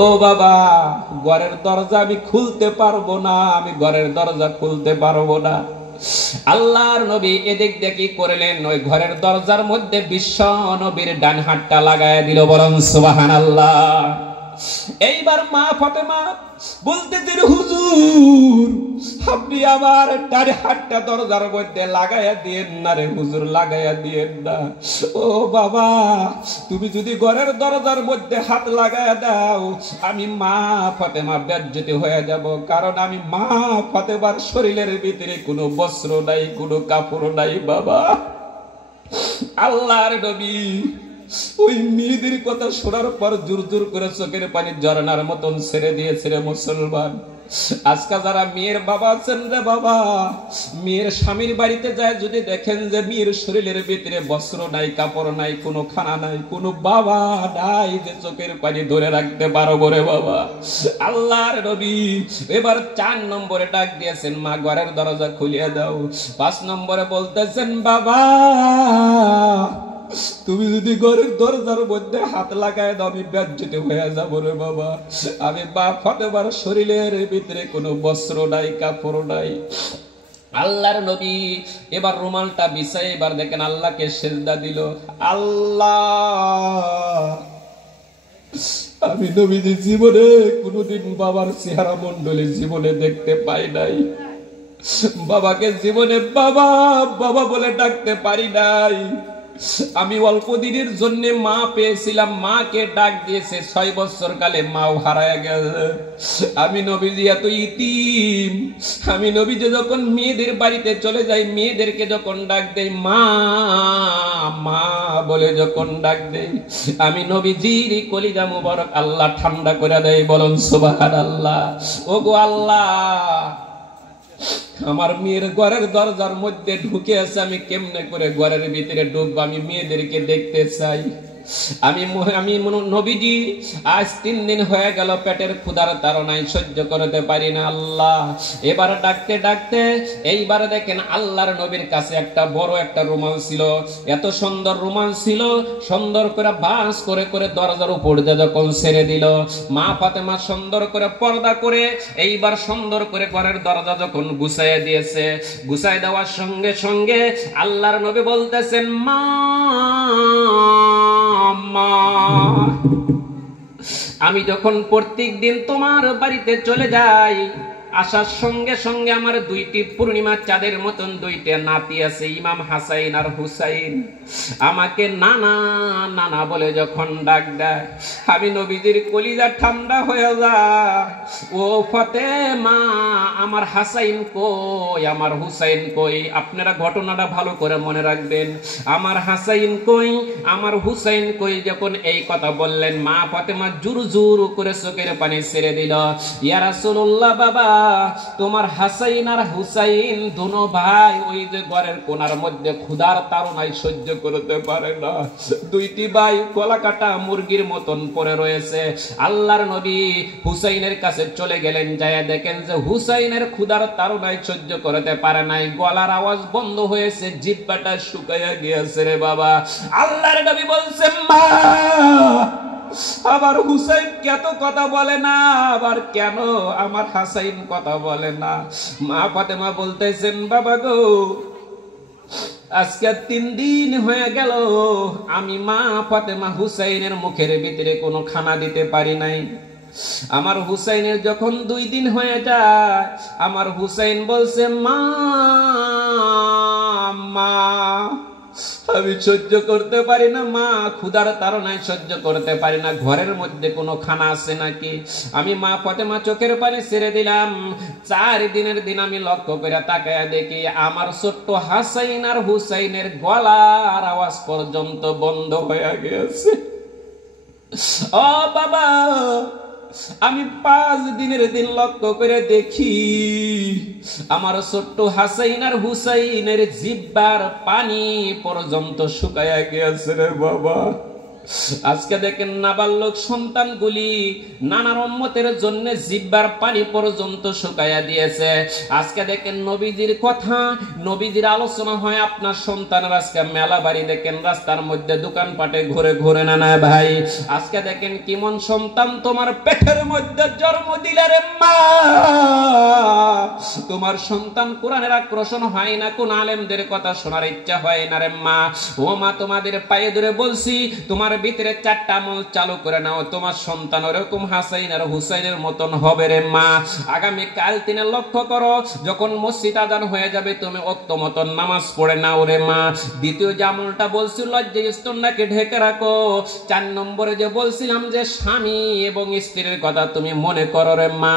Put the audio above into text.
ও বাবা, ঘরের দরজা আমি খুলতে পারবো না, আমি ঘরের দরজা খুলতে পারবো না। আল্লাহর নবী এদিক দিয়ে কি করলেন, ওই ঘরের দরজার মধ্যে বিশ্ব নবীর ডান হাতটা লাগায় দিল। বলেন সুবহানাল্লাহ। এইবার মা ফাতেমা বলতেছেন, হুজুর আপনি আমার ডান হাতটা দরজার মধ্যে লাগাইয়া দিয়েন না রে হুজুর, লাগাইয়া দিয়েন না। ও বাবা, তুমি যদি ঘরের দরজার মধ্যে হাত লাগাইয়া দাও, আমি মা ফাতেমা বেজ্জতি হয়ে যাব। কারণ আমি মা ফাতেমার শরীরের ভিতরে কোনো বস্ত্র নাই, কোনো কাপড় নাই। বাবা, আল্লাহর নবী ওই মেয়েদের কথা শোনার পর জোর জোর করে চোখের পানি ঝরনার মতন ছেড়ে দিয়েছে রে মুসলমান। আজকে যারা মেয়ের বাবা আছেন রে বাবা, মেয়ের স্বামীর বাড়িতে যায় যদি দেখেন যে মেয়ের শরীরের ভিতরে বস্ত্র নাই, কাপড় নাই, কোনো খানা নাই, কোনো বাবা নাই যে চোখের পানি ধরে রাখতে পারবো রে বাবা। আল্লাহর নবী এবার 4 নম্বরে ডাক দিয়েছেন, মা ঘরের দরজা খুলিয়ে দাও। 5 নম্বরে বলতেছেন, বাবা তুমি যদি ঘরের দরজার মধ্যে হাত লাগায় দাও, আমি বেজ্জতি হয়ে যাবো রে বাবা। আমি মা ফাতেমার শরীরের ভিতরে কোনো বস্ত্র নাই, কাপড় নাই। আল্লাহর নবী এবার রুমালটা বিছাই এবার দেখেন আল্লাহকে সিজদা দিল। আল্লাহ, আমি নবীজি জীবনে কোনোদিন বাবার চেহারা মণ্ডলী জীবনে দেখতে পাই নাই, বাবাকে জীবনে বাবা বাবা বলে ডাকতে পারি নাই। আমি অল্প দিনের জন্য মা পেয়েছিলাম, মাকে ডাক দিয়েছে 6 বছর কালে মাও হারায় গেছে। আমি নবীজি এত ইতিম, আমি নবীজি যখন মেয়েদের বাড়িতে চলে যাই, মেয়েদেরকে যখন ডাক দেই মা মা বলে যখন ডাক দেই, আমি নবীজির কলিজা মুবারক আল্লাহ ঠান্ডা করে দেয়। বলুন সুবহানাল্লাহ। ওগো আল্লাহ, আমার মেয়ের ঘরের দরজার মধ্যে ঢুকে আছে, আমি কেমনে করে ঘরের ভিতরে ঢুকবো? আমি মেয়েদেরকে দেখতে চাই। আমি নবীজি আজ 3 দিন হয়ে গেল পেটের ক্ষুধার তাড়নায় সহ্য করতে পারি না। আল্লাহ এবার ডাকতে ডাকতে এইবার দেখেন আল্লাহর নবীর কাছে একটা বড় একটা রুমাল ছিল, এত সুন্দর রুমাল ছিল, সুন্দর করে বাস করে করে দরজার উপর দিয়ে যখন ছেড়ে দিল, মা ফাতেমা সুন্দর করে পর্দা করে এইবার সুন্দর করে ঘরের দরজা যখন গুছাইয়া দিয়েছে, গুছাই দেওয়ার সঙ্গে সঙ্গে আল্লাহর নবী বলতেছেন, মা আমি যখন প্রত্যেক দিন তোমার বাড়িতে চলে যাই, আসার সঙ্গে সঙ্গে আমার 2টি পূর্ণিমা চাঁদের মতন 2টা নাতি আছে, ইমাম হাসাইন আর হুসাইন। আমাকে নানা নানা বলে যখন ডাক দেয়, আমি নবীজির কলিজা ঠান্ডা হয়ে যায়। ও ফাতেমা, আমার হাসাইন কই, আমার হুসাইন কই? আপনারা ঘটনাটা ভালো করে মনে রাখবেন। আমার হাসাইন কই, আমার হুসাইন কই? যখন এই কথা বললেন, মা ফাতেমা জোর জোর করে চোখের পানি ছেড়ে দিল। ইয়া রাসূলুল্লাহ, বাবা তোমার হাসাইন আর হুসাইন দুনো ভাই ওই যে ঘরের কোণার মধ্যে ক্ষুধার তাড়নায় সহ্য করতে পারে না, 2টি ভাই গলা কাটা মুরগির মতন পড়ে রয়েছে। আল্লাহর নবী হুসাইনের কাছে চলে গেলেন, যায় দেখেন যে হুসাইনের ক্ষুধার তাড়নায় সহ্য করতে পারে নাই, গলার আওয়াজ বন্ধ হয়েছে, জিহ্বাটা শুকাইয়া গিয়েছে রে বাবা। আল্লাহর নবী বলছেন, মা আবার হুসাইন কত কথা বলে না, আবার কেন আমার হাসাইন কথা বলে না? মা ফাতেমা বলতেছেন, বাবা গো আজকে 3 দিন হয়ে গেল আমি মা ফাতেমা হুসাইনের মুখের ভিতরে কোনো খানা দিতে পারি নাই। আমার হুসাইনের যখন 2 দিন হয়ে যায়, আমার হুসাইন বলছে, মা মা আমি সহ্য করতে পারি না, মা ক্ষুধার তাড়নায় সহ্য করতে পারি না, ঘরের মধ্যে কোনো খানা আছে নাকি? আমি মা ফাতেমা চোখের পানি ছেড়ে দিলাম। 4 দিনের দিন আমি লক্ষ্য করে তাকায়া দেখি আমার ছোট্ট হাসাইন আর হুসাইনের গলার আওয়াজ পর্যন্ত বন্ধ হয়ে গেছে। ও বাবা, আমি 5 দিনের দিন লক্ষ্য করে দেখি আমার ছোট্ট হাসাইন আর হুসাইনের জিহ্বার পানি পর্যন্ত শুকায়া গেছে রে বাবা। আজকে দেখেন নাবালক সন্তানগুলি নানা রহমতের জন্য জিহ্বার পানি পর্যন্ত শুকাইয়া দিয়েছে। আজকে দেখেন নবীজির কথা, নবীজির আলোচনা হয়, আপনার সন্তানের আজকে মেলা বাড়ি দেখেন রাস্তার মধ্যে দোকানপাটে ঘুরে ঘুরে না না ভাই। আজকে দেখেন কেমন সন্তান তোমার পেটের মধ্যে জন্ম দিলে রে মা, তোমার সন্তান কোরআনের আকর্ষণ হয় না, কোন আলেমদের কথা শোনার ইচ্ছা হয় না রে মা। ও মা, তোমাদের পায়ে ধরে বলছি, তোমার ভিতরে 4টা আমল চালু করে নাও, তোমার সন্তান ওরকম হাসাইন আর হুসাইনের মতন হবে রে মা। আগামী কাল দিনে লক্ষ্য করো, যখন মসজিদ আজান হয়ে যাবে তুমি ওক্ত মতন নামাজ পড়ে নাও রে মা। দ্বিতীয় যে আমলটা বলছি, লজ্জা স্তনটাকে ঢেকে রাখো। 4 নম্বরে যে বলছিলাম যে স্বামী এবং স্ত্রীর কথা তুমি মনে করো রে মা।